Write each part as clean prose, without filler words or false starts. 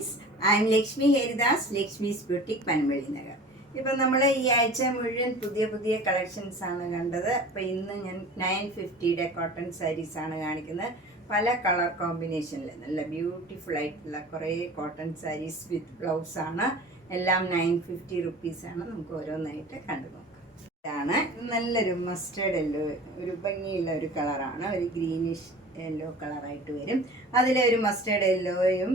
Friends, I M Lakshmi Haridas, Lakshmi's boutique, Panampilly Nagar. ഇപ്പം നമ്മൾ ഈ ആഴ്ച മുഴുവൻ പുതിയ പുതിയ കളക്ഷൻസ് ആണ് കണ്ടത്. അപ്പോൾ ഇന്ന് ഞാൻ 950യുടെ കോട്ടൺ സാരീസ് ആണ് കാണിക്കുന്നത്. പല കളർ കോമ്പിനേഷനിൽ നല്ല ബ്യൂട്ടിഫുൾ ആയിട്ടുള്ള കുറേ കോട്ടൺ സാരീസ് വിത്ത് ബ്ലൗസ് ആണ്. എല്ലാം 950 റുപ്പീസാണ്. നമുക്ക് ഓരോന്നായിട്ട് കണ്ടു നോക്കാം. ഇതാണ് നല്ലൊരു മസ്റ്റേർഡ് യെല്ലോ, ഒരു ഭംഗിയുള്ള ഒരു കളറാണ്. ഒരു ഗ്രീനിഷ് യെല്ലോ കളറായിട്ട് വരും. അതിലെ ഒരു മസ്റ്റേർഡ് യെല്ലോയും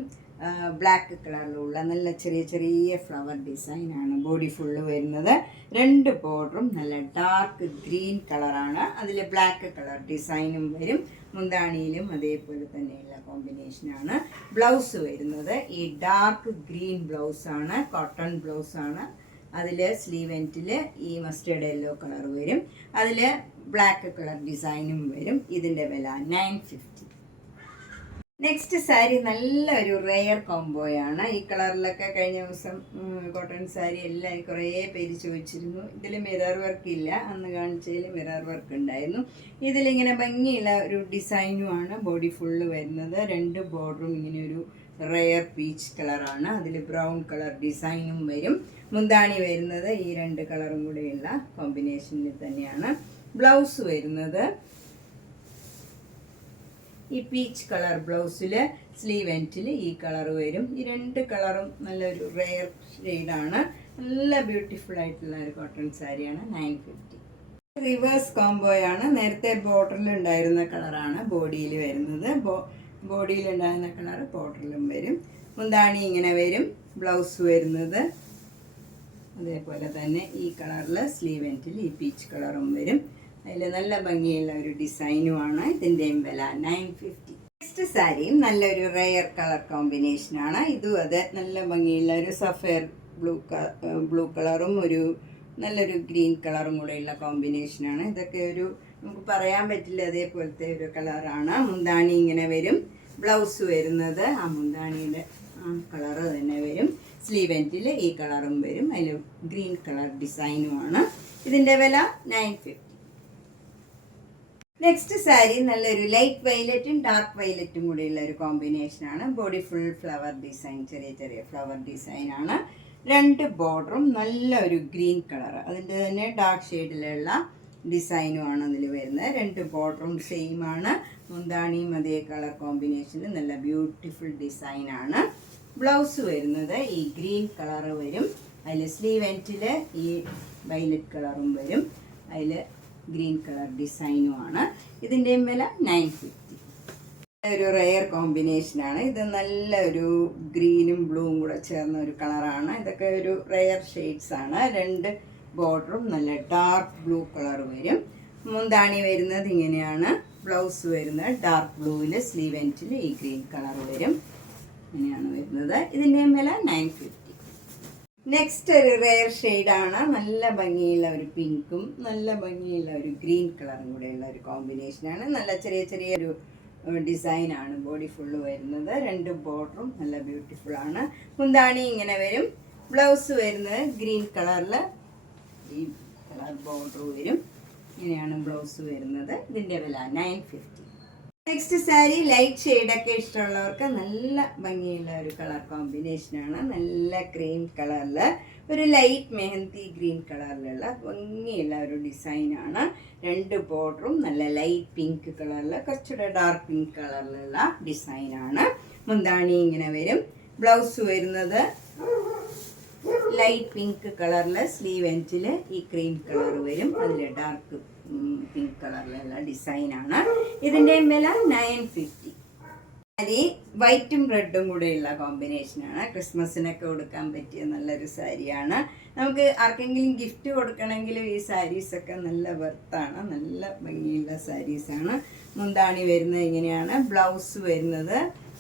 ബ്ലാക്ക് കളറിലുള്ള നല്ല ചെറിയ ചെറിയ ഫ്ലവർ ഡിസൈനാണ് ബോഡി ഫുള്ള് വരുന്നത്. രണ്ട് ബോർഡറും നല്ല ഡാർക്ക് ഗ്രീൻ കളറാണ്. അതിൽ ബ്ലാക്ക് കളർ ഡിസൈനും വരും. മുന്താണിയിലും അതേപോലെ തന്നെയുള്ള കോമ്പിനേഷനാണ്. ബ്ലൗസ് വരുന്നത് ഈ ഡാർക്ക് ഗ്രീൻ ബ്ലൗസാണ്, കോട്ടൺ ബ്ലൗസാണ്. അതിൽ സ്ലീവ് എൻഡിൽ ഈ മസ്റ്റേർഡ് യെല്ലോ കളർ വരും. അതിൽ ബ്ലാക്ക് കളർ ഡിസൈനും വരും. ഇതിൻ്റെ വില 950. നെക്സ്റ്റ് സാരി നല്ലൊരു റെയർ കോംബോയാണ്. ഈ കളറിലൊക്കെ കഴിഞ്ഞ ദിവസം കോട്ടൺ സാരി എല്ലാം കുറേ പേര് ചോദിച്ചിരുന്നു. ഇതിൽ മിറർ വർക്ക് ഇല്ല, അന്ന് കാണിച്ചതിൽ മിറർ വർക്ക് ഉണ്ടായിരുന്നു. ഇതിലിങ്ങനെ ഭംഗിയുള്ള ഒരു ഡിസൈനുമാണ് ബോഡി ഫുള്ള് വരുന്നത്. രണ്ട് ബോർഡറും ഇങ്ങനെ ഒരു റെയർ പീച്ച് കളറാണ്. അതിൽ ബ്രൗൺ കളർ ഡിസൈനും വരും. മുന്താണി വരുന്നത് ഈ രണ്ട് കളറും കൂടെയുള്ള കോമ്പിനേഷനിൽ തന്നെയാണ്. ബ്ലൗസ് വരുന്നത് ഈ പീച്ച് കളർ ബ്ലൗസിൽ സ്ലീവ് എൻഡിൽ ഈ കളർ വരും. ഈ രണ്ട് കളറും നല്ലൊരു റെയർ ഷെയ്ഡാണ്. നല്ല ബ്യൂട്ടിഫുൾ ആയിട്ടുള്ള ഒരു കോട്ടൺ സാരിയാണ്. 950. റിവേഴ്സ് കോംബോയാണ്. നേരത്തെ ബോർഡറിൽ ഉണ്ടായിരുന്ന കളറാണ് ബോഡിയിൽ വരുന്നത്. ബോഡിയിൽ ഉണ്ടായിരുന്ന കളർ ബോർഡറിലും വരും. മുന്താണി ഇങ്ങനെ വരും. ബ്ലൗസ് വരുന്നത് അതേപോലെ തന്നെ ഈ കളറിൽ സ്ലീവ് എൻഡിൽ ഈ പീച്ച് കളറും വരും. അതിൽ നല്ല ഭംഗിയുള്ള ഒരു ഡിസൈനുമാണ്. ഇതിൻ്റെയും വില 950. നെക്സ്റ്റ് സാരിയും നല്ലൊരു റെയർ കളർ കോമ്പിനേഷനാണ്. ഇതും അത് നല്ല ഭംഗിയുള്ള ഒരു സഫയർ ബ്ലൂ കളറും ഒരു നല്ലൊരു ഗ്രീൻ കളറും കൂടെയുള്ള കോമ്പിനേഷനാണ്. ഇതൊക്കെ ഒരു നമുക്ക് പറയാൻ പറ്റില്ല, അതേപോലത്തെ ഒരു കളറാണ്. മുന്താണി ഇങ്ങനെ വരും. ബ്ലൗസ് വരുന്നത് ആ മുന്താണിയുടെ ആ കളറ് തന്നെ വരും. സ്ലീവ് എൻഡിൽ ഈ കളറും വരും. അതിൽ ഗ്രീൻ കളർ ഡിസൈനുമാണ്. ഇതിൻ്റെ വില 950. നെക്സ്റ്റ് സാരി നല്ലൊരു ലൈറ്റ് വയലറ്റും ഡാർക്ക് വയലറ്റും കൂടെയുള്ള ഒരു കോമ്പിനേഷനാണ്. ബോഡി ഫുൾ ഫ്ലവർ ഡിസൈൻ, ചെറിയ ചെറിയ ഫ്ലവർ ഡിസൈനാണ്. രണ്ട് ബോർഡറും നല്ലൊരു ഗ്രീൻ കളർ, അതിൻ്റെ തന്നെ ഡാർക്ക് ഷെയ്ഡിലുള്ള ഡിസൈനുമാണ് അതിൽ വരുന്നത്. രണ്ട് ബോർഡറും സെയിം ആണ്. മുന്താണിയും അതേ കളർ കോമ്പിനേഷനിൽ നല്ല ബ്യൂട്ടിഫുൾ ഡിസൈനാണ്. ബ്ലൗസ് വരുന്നത് ഈ ഗ്രീൻ കളർ വരും. അതിൽ സ്ലീവ് എൻഡിൽ ഈ വയലറ്റ് കളറും വരും. അതിൽ ഗ്രീൻ കളർ ഡിസൈനുമാണ്. ഇതിൻ്റെയും വില 950. ഒരു റെയർ കോമ്പിനേഷനാണ്. ഇത് നല്ലൊരു ഗ്രീനും ബ്ലൂവും കൂടെ ചേർന്ന ഒരു കളറാണ്. ഇതൊക്കെ ഒരു റെയർ ഷെയ്ഡ്സ് ആണ്. രണ്ട് ബോർഡറും നല്ല ഡാർക്ക് ബ്ലൂ കളർ വരും. മുന്താണി വരുന്നത് ഇങ്ങനെയാണ്. ബ്ലൗസ് വരുന്നത് ഡാർക്ക് ബ്ലൂവിൽ സ്ലീവ് എൻഡിൽ ഈ ഗ്രീൻ കളർ വരും. ഇങ്ങനെയാണ് വരുന്നത്. ഇതിൻ്റെയും വില 950. നെക്സ്റ്റ് ഒരു റെയർ ഷെയ്ഡാണ്. നല്ല ഭംഗിയുള്ള ഒരു പിങ്കും നല്ല ഭംഗിയുള്ള ഒരു ഗ്രീൻ കളറും കൂടെയുള്ള ഒരു കോമ്പിനേഷനാണ്. നല്ല ചെറിയ ചെറിയൊരു ഡിസൈനാണ് ബോഡി ഫുള്ള് വരുന്നത്. രണ്ട് ബോർഡറും നല്ല ബ്യൂട്ടിഫുൾ ആണ്. മുന്താണി ഇങ്ങനെ വരും. ബ്ലൗസ് വരുന്നത് ഗ്രീൻ കളറിൽ ഈ കളർ ബോർഡർ വരും. ഇങ്ങനെയാണ് ബ്ലൗസ് വരുന്നത്. ഇതിൻ്റെ വില 950. നെക്സ്റ്റ് സാരി ലൈറ്റ് ഷെയ്ഡൊക്കെ ഇഷ്ടമുള്ളവർക്ക് നല്ല ഭംഗിയുള്ള ഒരു കളർ കോമ്പിനേഷനാണ്. നല്ല ക്രീം കളറിൽ ഒരു ലൈറ്റ് മെഹന്തി ഗ്രീൻ കളറിലുള്ള ഭംഗിയുള്ള ഒരു ഡിസൈനാണ്. രണ്ട് ബോർഡറും നല്ല ലൈറ്റ് പിങ്ക് കളറിൽ കുറച്ചുകൂടെ ഡാർക്ക് പിങ്ക് കളറിലുള്ള ഡിസൈനാണ്. മുന്താണി ഇങ്ങനെ വരും. ബ്ലൗസ് വരുന്നത് ലൈറ്റ് പിങ്ക് കളറിൽ സ്ലീവ് എൻഡിൽ ഈ ക്രീം കളർ വരും. അതിൽ ഡാർക്ക് പിങ്ക് കളറിലുള്ള ഡിസൈനാണ്. ഇതിൻ്റെയും വില 950. സാരി വൈറ്റും റെഡും കൂടെയുള്ള കോമ്പിനേഷനാണ്. ക്രിസ്മസിനൊക്കെ കൊടുക്കാൻ പറ്റിയ നല്ലൊരു സാരിയാണ്. നമുക്ക് ആർക്കെങ്കിലും ഗിഫ്റ്റ് കൊടുക്കണമെങ്കിലും ഈ സാരീസൊക്കെ നല്ല വെർത്താണ്. നല്ല ഭംഗിയുള്ള സാരീസാണ്. മുന്താണി വരുന്നത് ഇങ്ങനെയാണ്. ബ്ലൗസ് വരുന്നത്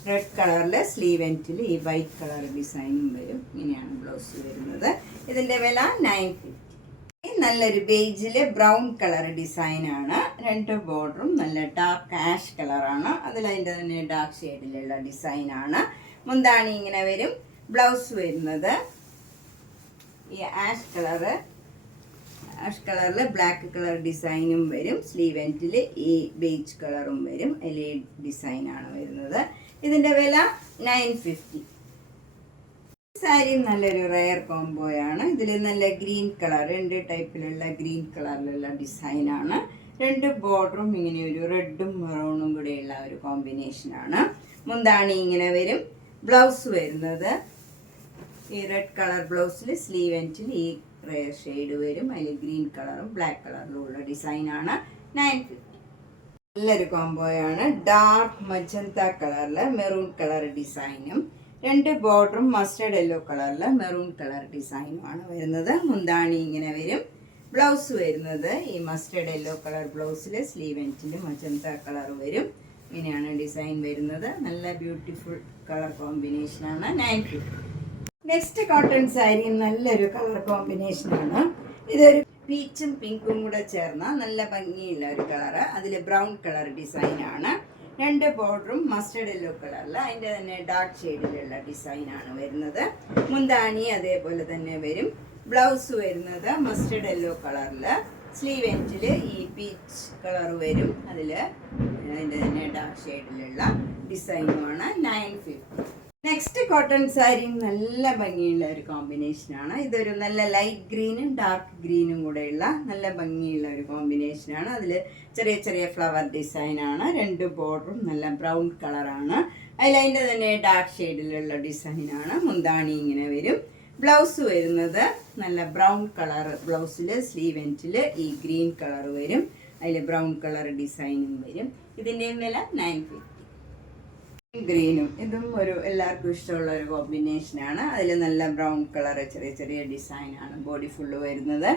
റെഡ് കളറിൽ സ്ലീവ് എൻഡിൽ ഈ വൈറ്റ് കളർ ഡിസൈനും വരും. ഇങ്ങനെയാണ് ബ്ലൗസ് വരുന്നത്. ഇതിൻ്റെ വില 950. നല്ലൊരു ബേജിൽ ബ്രൗൺ കളർ ഡിസൈനാണ്. രണ്ട് ബോർഡറും നല്ല ഡാർക്ക് ആഷ് കളറാണ്. അതിൻ്റെ തന്നെ ഡാർക്ക് ഷെയ്ഡിലുള്ള ഡിസൈനാണ്. മുന്താണി ഇങ്ങനെ വരും. ബ്ലൗസ് വരുന്നത് ഈ ആഷ് കളറിൽ ബ്ലാക്ക് കളർ ഡിസൈനും വരും. സ്ലീവ് എൻഡിൽ ഈ ബേജ് കളറും വരും. അതിൽ ഡിസൈനാണ് വരുന്നത്. ഇതിൻ്റെ വില 950. സാരി നല്ലൊരു റയർ കോംബോയാണ്. ഇതിൽ നല്ല ഗ്രീൻ കളർ, 2 ടൈപ്പിലുള്ള ഗ്രീൻ കളറിലുള്ള ഡിസൈനാണ്. 2 ബോർഡറും ഇങ്ങനെ ഒരു റെഡും മെറൂണും കൂടെയുള്ള ഒരു കോമ്പിനേഷനാണ്. മുന്താണി ഇങ്ങനെ വരും. ബ്ലൗസ് വരുന്നത് ഈ റെഡ് കളർ ബ്ലൗസിൽ സ്ലീവ് എൻഡിൽ ഈ റയർ ഷെയ്ഡ് വരും. അതിൽ ഗ്രീൻ കളറും ബ്ലാക്ക് കളറിലും ഉള്ള ഡിസൈനാണ്. 950. നല്ലൊരു കോംബോയാണ്. ഡാർക്ക് മജന്ത കളറിൽ മെറൂൺ കളർ ഡിസൈനും 2 ബോർഡറും മസ്റ്റർഡ് യെല്ലോ കളറിൽ മെറൂൺ കളർ ഡിസൈനുമാണ് വരുന്നത്. മുന്താണി ഇങ്ങനെ വരും. ബ്ലൗസ് വരുന്നത് ഈ മസ്റ്റർഡ് യെല്ലോ കളർ ബ്ലൗസിൽ സ്ലീവ് എൻഡിൽ മജന്ത കളർ വരും. ഇങ്ങനെയാണ് ഡിസൈൻ വരുന്നത്. നല്ല ബ്യൂട്ടിഫുൾ കളർ കോമ്പിനേഷനാണ്. 950. നെക്സ്റ്റ് കോട്ടൺ സാരി നല്ലൊരു കളർ കോമ്പിനേഷനാണ്. ഇതൊരു പീച്ചും പിങ്കും കൂടെ ചേർന്ന നല്ല ഭംഗിയുള്ള ഒരു കളറ്. അതിൽ ബ്രൗൺ കളർ ഡിസൈനാണ്. 2 ബോർഡറും മസ്റ്റർഡ് യെല്ലോ കളറിൽ അതിൻ്റെ തന്നെ ഡാർക്ക് ഷെയ്ഡിലുള്ള ഡിസൈനാണ് വരുന്നത്. മുന്താണി അതേപോലെ തന്നെ വരും. ബ്ലൗസ് വരുന്നത് മസ്റ്റർഡ് യെല്ലോ കളറിൽ സ്ലീവ് എൻഡിൽ ഈ പീച്ച് കളർ വരും. അതിൽ അതിൻ്റെ തന്നെ ഡാർക്ക് ഷെയ്ഡിലുള്ള ഡിസൈനുമാണ്. 950. നെക്സ്റ്റ് കോട്ടൺ സാരി നല്ല ഭംഗിയുള്ള ഒരു കോമ്പിനേഷനാണ്. ഇതൊരു നല്ല ലൈറ്റ് ഗ്രീനും ഡാർക്ക് ഗ്രീനും കൂടെയുള്ള നല്ല ഭംഗിയുള്ള ഒരു കോമ്പിനേഷനാണ്. അതിൽ ചെറിയ ചെറിയ ഫ്ലവർ ഡിസൈനാണ്. 2 ബോർഡറും നല്ല ബ്രൗൺ കളറാണ്. അതിൻ്റെ തന്നെ ഡാർക്ക് ഷെയ്ഡിലുള്ള ഡിസൈനാണ്. മുന്താണി ഇങ്ങനെ വരും. ബ്ലൗസ് വരുന്നത് നല്ല ബ്രൗൺ കളർ ബ്ലൗസിൽ സ്ലീവ് എൻഡിൽ ഈ ഗ്രീൻ കളർ വരും. അതിൽ ബ്രൗൺ കളർ ഡിസൈനും വരും. ഇതിൻ്റെയും വില 950. ഗ്രീനും ഇതും ഒരു എല്ലാവർക്കും ഇഷ്ടമുള്ള ഒരു കോമ്പിനേഷനാണ്. അതിൽ നല്ല ബ്രൗൺ കളർ ചെറിയ ചെറിയ ഡിസൈനാണ് ബോഡി ഫുള്ള് വരുന്നത്.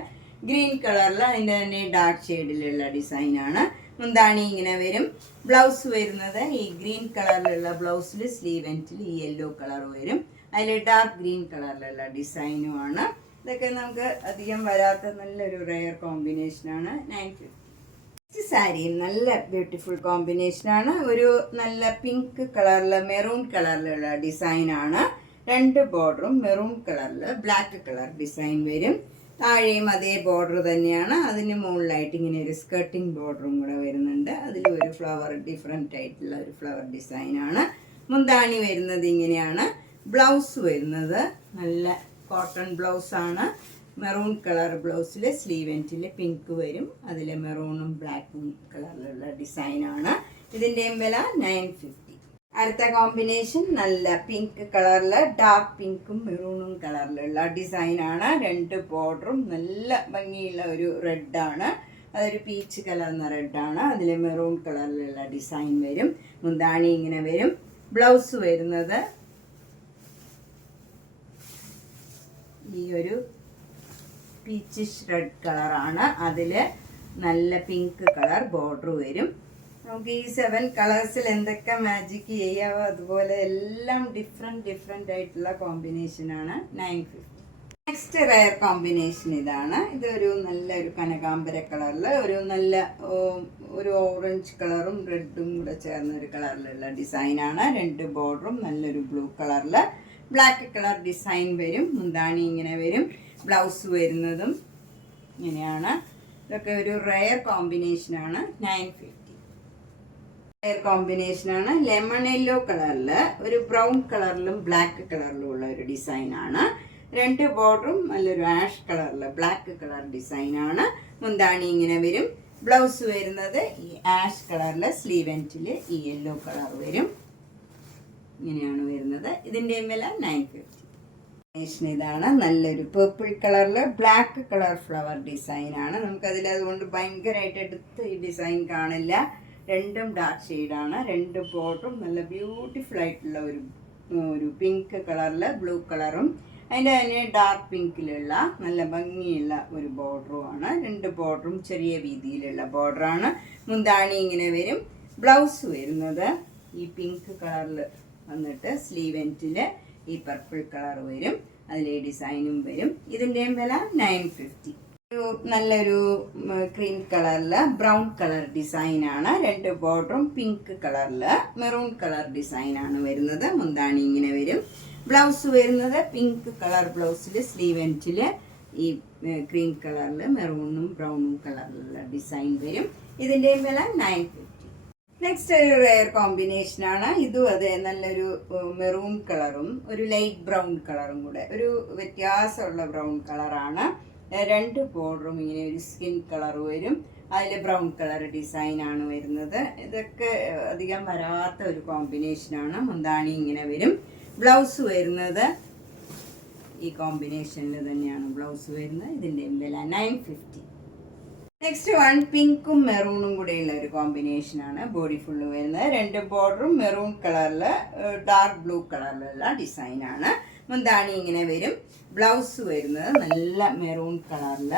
ഗ്രീൻ കളറിൽ അതിൻ്റെ തന്നെ ഡാർക്ക് ഷെയ്ഡിലുള്ള ഡിസൈനാണ്. മുന്താണി ഇങ്ങനെ വരും. ബ്ലൗസ് വരുന്നത് ഈ ഗ്രീൻ കളറിലുള്ള ബ്ലൗസിൽ സ്ലീവ് എൻഡിൽ ഈ യെല്ലോ കളർ വരും. അതിൽ ഡാർക്ക് ഗ്രീൻ കളറിലുള്ള ഡിസൈനുമാണ്. ഇതൊക്കെ നമുക്ക് അധികം വരാത്ത നല്ലൊരു റെയർ കോമ്പിനേഷനാണ്. 950. സാരി നല്ല ബ്യൂട്ടിഫുൾ കോമ്പിനേഷനാണ്. ഒരു നല്ല പിങ്ക് കളറിൽ മെറൂൺ കളറിലുള്ള ഡിസൈനാണ്. 2 ബോർഡറും മെറൂൺ കളറിൽ ബ്ലാക്ക് കളർ ഡിസൈൻ വരും. താഴെയും അതേ ബോർഡർ തന്നെയാണ്. അതിന് മുകളിലായിട്ട് ഇങ്ങനെ ഒരു സ്കർട്ടിങ് ബോർഡറും കൂടെ വരുന്നുണ്ട്. അതിൽ ഒരു ഫ്ലവർ ഡിഫറെൻ്റ് ആയിട്ടുള്ള ഒരു ഫ്ലവർ ഡിസൈനാണ്. മുന്താണി വരുന്നത് ഇങ്ങനെയാണ്. ബ്ലൗസ് വരുന്നത് നല്ല കോട്ടൺ ബ്ലൗസാണ്. മെറൂൺ കളർ ബ്ലൗസിൽ സ്ലീവ് എൻഡിൽ പിങ്ക് വരും. അതിൽ മെറൂണും ബ്ലാക്കും കളറിലുള്ള ഡിസൈനാണ്. ഇതിൻ്റെയും വില 950. അടുത്ത കോമ്പിനേഷൻ നല്ല പിങ്ക് കളറിൽ ഡാർക്ക് പിങ്കും മെറൂണും കളറിലുള്ള ഡിസൈനാണ്. 2 ബോർഡറും നല്ല ഭംഗിയുള്ള ഒരു റെഡാണ്. അതൊരു പീച്ച് കലർന്ന റെഡാണ്. അതിൽ മെറൂൺ കളറിലുള്ള ഡിസൈൻ വരും. മുന്താണി ഇങ്ങനെ വരും. ബ്ലൗസ് വരുന്നത് ഈ ഒരു പീച്ചിഷ് റെഡ് കളറാണ്. അതിൽ നല്ല പിങ്ക് കളർ ബോർഡർ വരും. നമുക്ക് ഈ 7 കളേഴ്സിൽ എന്തൊക്കെ മാജിക് ചെയ്യാവോ അതുപോലെ എല്ലാം ഡിഫറെൻ്റ് ആയിട്ടുള്ള കോമ്പിനേഷനാണ്. 950. നെക്സ്റ്റ് റയർ കോമ്പിനേഷൻ ഇതാണ്. ഇതൊരു നല്ലൊരു കനകാംബര കളറിൽ ഒരു നല്ല ഒരു ഓറഞ്ച് കളറും റെഡും കൂടെ ചേർന്ന ഒരു കളറിലുള്ള ഡിസൈനാണ്. 2 ബോർഡറും നല്ലൊരു ബ്ലൂ കളറിൽ ബ്ലാക്ക് കളർ ഡിസൈൻ വരും. മുന്താണി ഇങ്ങനെ വരും. ബ്ലൗസ് വരുന്നതും ഇങ്ങനെയാണ്. ഇതൊക്കെ ഒരു റെയർ കോമ്പിനേഷനാണ്. 950. റെയർ കോമ്പിനേഷനാണ്. ലെമൺ യെല്ലോ കളറിൽ ഒരു ബ്രൗൺ കളറിലും ബ്ലാക്ക് കളറിലും ഉള്ള ഒരു ഡിസൈനാണ്. 2 ബോർഡറും നല്ലൊരു ആഷ് കളറിൽ ബ്ലാക്ക് കളർ ഡിസൈനാണ്. മുന്താണി ഇങ്ങനെ വരും. ബ്ലൗസ് വരുന്നത് ഈ ആഷ് കളറിൽ സ്ലീവ് എൻഡിൽ ഈ യെല്ലോ കളർ വരും. ഇങ്ങനെയാണ് വരുന്നത്. ഇതിൻ്റെയും വില 950. ഇതാണ് നല്ലൊരു പേർപ്പിൾ കളറിൽ ബ്ലാക്ക് കളർ ഫ്ലവർ ഡിസൈനാണ്. നമുക്കതിൽ അതുകൊണ്ട് ഭയങ്കരമായിട്ട് എടുത്ത് ഈ ഡിസൈൻ കാണില്ല. 2ഉം ഡാർക്ക് ഷെയ്ഡാണ്. 2 ബോർഡറും നല്ല ബ്യൂട്ടിഫുൾ ആയിട്ടുള്ള ഒരു പിങ്ക് കളറിൽ ബ്ലൂ കളറും അതിൻ്റെ തന്നെ ഡാർക്ക് പിങ്കിലുള്ള നല്ല ഭംഗിയുള്ള ഒരു ബോർഡറുമാണ്. 2 ബോർഡറും ചെറിയ വീതിയിലുള്ള ബോർഡറാണ്. മുന്താണി ഇങ്ങനെ വരും. ബ്ലൗസ് വരുന്നത് ഈ പിങ്ക് കളറിൽ വന്നിട്ട് സ്ലീവ് എൻഡിൽ ഈ പർപ്പിൾ കളർ വരും. അതിൽ ഡിസൈനും വരും. ഇതിൻ്റെയും വില 950. നല്ലൊരു ക്രീം കളറിൽ ബ്രൗൺ കളർ ഡിസൈനാണ്. 2 ബോർഡറും പിങ്ക് കളറിൽ മെറൂൺ കളർ ഡിസൈനാണ് വരുന്നത്. മുന്താണി ഇങ്ങനെ വരും. ബ്ലൗസ് വരുന്നത് പിങ്ക് കളർ ബ്ലൗസിൽ സ്ലീവ് എൻഡിൽ ഈ ക്രീം കളറിൽ മെറൂണും ബ്രൗണും കളറിലുള്ള ഡിസൈൻ വരും. ഇതിൻ്റെയും വില 950. നെക്സ്റ്റ് ഒരു റെയർ കോമ്പിനേഷനാണ്. ഇതും അതെ, നല്ലൊരു മെറൂൺ കളറും ഒരു ലൈറ്റ് ബ്രൗൺ കളറും കൂടെ, ഒരു വ്യത്യാസമുള്ള ബ്രൗൺ കളറാണ്. രണ്ട് ബോർഡറും ഇങ്ങനെ ഒരു സ്കിൻ കളർ വരും, അതിൽ ബ്രൗൺ കളർ ഡിസൈനാണ് വരുന്നത്. ഇതൊക്കെ അധികം വരാത്ത ഒരു കോമ്പിനേഷനാണ്. മുന്താണി ഇങ്ങനെ വരും. ബ്ലൗസ് വരുന്നത് ഈ കോമ്പിനേഷനിൽ തന്നെയാണ് ബ്ലൗസ് വരുന്നത്. ഇതിൻ്റെ വില 950. നെക്സ്റ്റ് വൺ പിങ്കും മെറൂണും കൂടെയുള്ള ഒരു കോമ്പിനേഷനാണ്. ബോഡി ഫുള്ള് വരുന്നത്. രണ്ട് ബോർഡറും മെറൂൺ കളറിൽ ഡാർക്ക് ബ്ലൂ കളറിലുള്ള ഡിസൈനാണ്. മുന്താണി ഇങ്ങനെ വരും. ബ്ലൗസ് വരുന്നത് നല്ല മെറൂൺ കളറിൽ,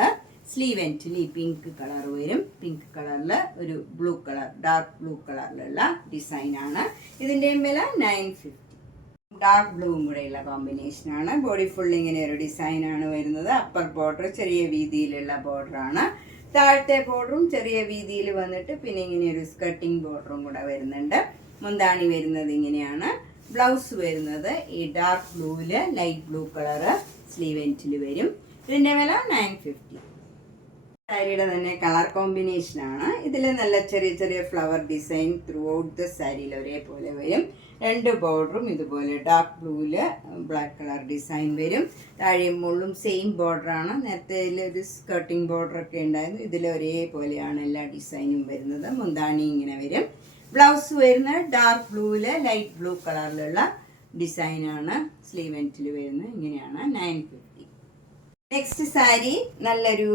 സ്ലീവ് എൻഡിൽ ഈ പിങ്ക് കളർ വരും. പിങ്ക് കളറിൽ ഒരു ബ്ലൂ കളർ, ഡാർക്ക് ബ്ലൂ കളറിലുള്ള ഡിസൈനാണ്. ഇതിൻ്റെയും വില 950. ഡാർക്ക് ബ്ലൂവും കൂടെയുള്ള കോമ്പിനേഷനാണ്. ബോഡി ഫുൾ ഇങ്ങനെ ഒരു ഡിസൈനാണ് വരുന്നത്. അപ്പർ ബോർഡർ ചെറിയ വീതിയിലുള്ള ബോർഡറാണ്. താഴത്തെ ബോർഡറും ചെറിയ വീതിയിൽ വന്നിട്ട് പിന്നെ ഇങ്ങനെ ഒരു സ്കർട്ടിങ് ബോർഡറും കൂടെ വരുന്നുണ്ട്. മുന്താണി വരുന്നത് ഇങ്ങനെയാണ്. ബ്ലൗസ് വരുന്നത് ഈ ഡാർക്ക് ബ്ലൂവിൽ ലൈറ്റ് ബ്ലൂ കളറ് സ്ലീവ് എൻഡിൽ വരും. ഇതിൻ്റെ വില 950. സാരിയുടെ തന്നെ കളർ കോമ്പിനേഷനാണ്. ഇതിൽ നല്ല ചെറിയ ചെറിയ flower design throughout the സാരിയിൽ ഒരേപോലെ വരും. രണ്ട് ബോർഡറും ഇതുപോലെ ഡാർക്ക് ബ്ലൂവിൽ ബ്ലാക്ക് കളർ ഡിസൈൻ വരും. താഴെയും മുള്ളും സെയിം ബോർഡറാണ്. നേരത്തെ ഇതിലൊരു സ്കർട്ടിങ് ബോർഡറൊക്കെ ഉണ്ടായിരുന്നു. ഇതിൽ ഒരേപോലെയാണ് എല്ലാ ഡിസൈനും വരുന്നത്. മുന്താണി ഇങ്ങനെ വരും. ബ്ലൗസ് വരുന്നത് ഡാർക്ക് ബ്ലൂവിൽ ലൈറ്റ് ബ്ലൂ കളറിലുള്ള ഡിസൈനാണ്. സ്ലീവ് എൻഡിൽ വരുന്നത് ഇങ്ങനെയാണ്. 950. നെക്സ്റ്റ് സാരി നല്ലൊരു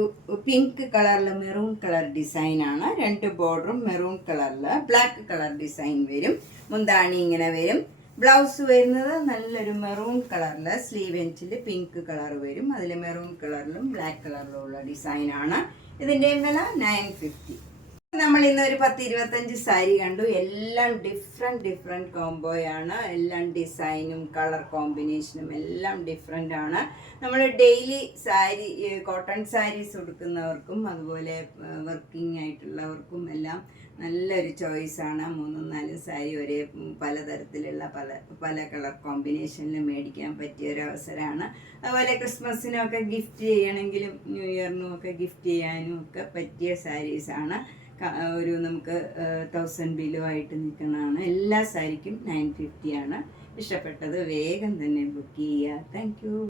പിങ്ക് കളറിൽ മെറൂൺ കളർ ഡിസൈനാണ്. രണ്ട് ബോർഡറും മെറൂൺ കളറിൽ ബ്ലാക്ക് കളർ ഡിസൈൻ വരും. മുന്താണി ഇങ്ങനെ വരും. ബ്ലൗസ് വരുന്നത് നല്ലൊരു മെറൂൺ കളറിൽ സ്ലീവ് എൻഡിൽ പിങ്ക് കളർ വരും. അതിൽ മെറൂൺ കളറിലും ബ്ലാക്ക് കളറിലും ഉള്ള ഡിസൈനാണ്. ഇതിൻ്റെയും വില 950. നമ്മൾ ഇന്ന് ഒരു 10-25 സാരി കണ്ടു. എല്ലാം ഡിഫറെൻറ്റ് കോംബോയാണ്. എല്ലാം ഡിസൈനും കളർ കോമ്പിനേഷനും എല്ലാം ഡിഫറെൻ്റ് ആണ്. നമ്മൾ ഡെയിലി സാരി, കോട്ടൺ സാരീസ് ഉടുക്കുന്നവർക്കും അതുപോലെ വർക്കിംഗ് ആയിട്ടുള്ളവർക്കും എല്ലാം നല്ലൊരു ചോയ്സാണ്. 3-4 സാരി ഒരേ പലതരത്തിലുള്ള പല കളർ കോമ്പിനേഷനിൽ മേടിക്കാൻ പറ്റിയ ഒരു അവസരമാണ്. അതുപോലെ ക്രിസ്മസിനൊക്കെ ഗിഫ്റ്റ് ചെയ്യണമെങ്കിലും ന്യൂ ഇയറിനും ഒക്കെ ഗിഫ്റ്റ് ചെയ്യാനും ഒക്കെ പറ്റിയ സാരീസാണ്. ഒരു നമുക്ക് 1000 ബിലോ ആയിട്ട് നിൽക്കുന്നതാണ്. എല്ലാ സാരിക്കും 950 ആണ്. ഇഷ്ടപ്പെട്ടത് വേഗം തന്നെ ബുക്ക് ചെയ്യുക. Thank you.